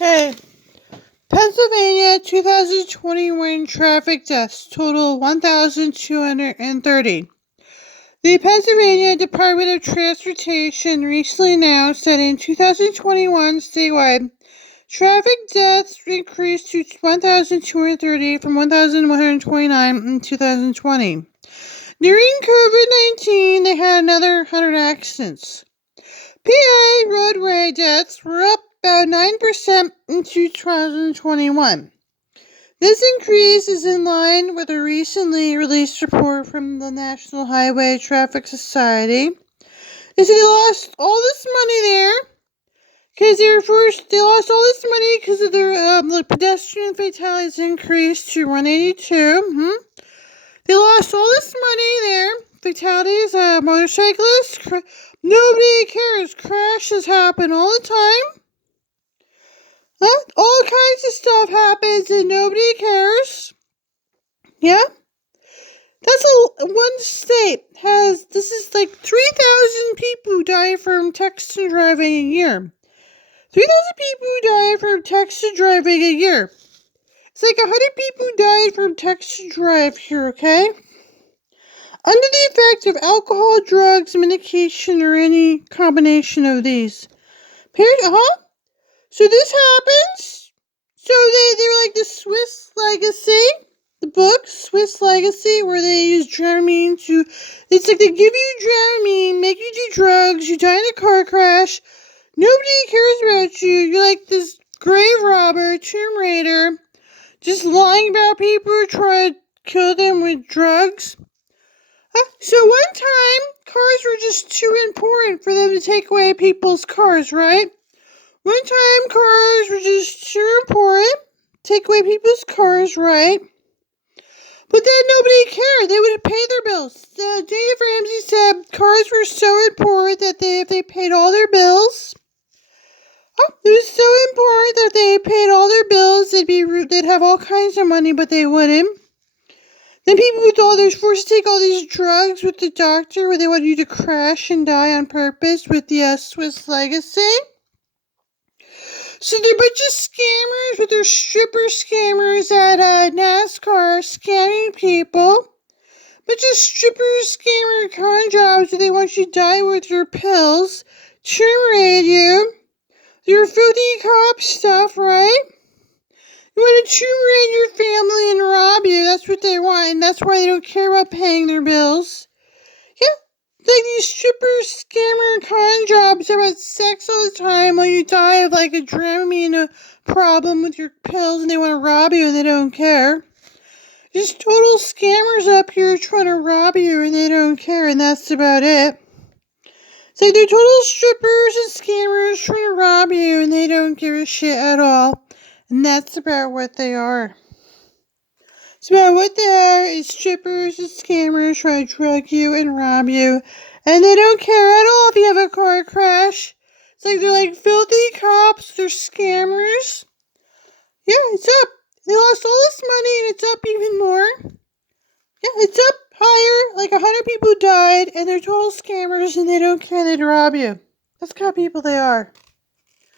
Okay. Pennsylvania 2021 traffic deaths total 1,230. The Pennsylvania Department of Transportation recently announced that in 2021 statewide, traffic deaths increased to 1,230 from 1,129 in 2020. During COVID-19, they had another 100 accidents. PA roadway deaths were up about 9% in 2021. This increase is in line with a recently released report from the National Highway Traffic Society. They said they lost all this money there because they lost all this money because of their the pedestrian fatalities increased to 182. They lost all this money there. Fatalities, motorcyclists, nobody cares. Crashes happen all the time. All kinds of stuff happens and nobody cares. Yeah? That's one state this is like 3,000 people who die from texting driving a year. 3,000 people who die from texting driving a year. It's like 100 people who died from text to drive here, okay? Under the effect of alcohol, drugs, medication, or any combination of these. So this happens. So they were like the Swiss Legacy, the book Swiss Legacy, where they use Dramamine it's like they give you Dramamine, make you do drugs, you die in a car crash, nobody cares about you, you're like this grave robber, Tomb Raider, just lying about people who try to kill them with drugs. So one time, cars were just too important for them to take away people's cars, right? One time, cars were just too important to take away people's cars, right? But then nobody cared. They would pay their bills. Dave Ramsey said cars were so important that if they paid all their bills, it was so important that they paid all their bills, they'd have all kinds of money, but they wouldn't. Then people they're forced to take all these drugs with the doctor where they want you to crash and die on purpose with the Swiss Legacy. So they're a bunch of scammers with their stripper scammers at NASCAR scamming people. Bunch of stripper scammer con jobs where they want you to die with your pills, terminate you. Your filthy cop stuff, right? You want to terminate your family and rob you. That's what they want, and that's why they don't care about paying their bills. Yeah, like these stripper, scammer, con jobs about sex all the time while you die of like a Dramamine problem with your pills, and they want to rob you and they don't care. Just total scammers up here trying to rob you and they don't care, and that's about it. It's like they're total strippers and scammers trying to rob you and they don't give a shit at all. And that's about what they are. It's about what they are is strippers and scammers trying to drug you and rob you. And they don't care at all if you have a car crash. It's like they're like filthy cops. They're scammers. Yeah, it's up. They lost all this money and it's up even more. Yeah, it's up higher. Like 100 people died and they're total scammers and they don't care. They'd rob you. That's the kind of people they are.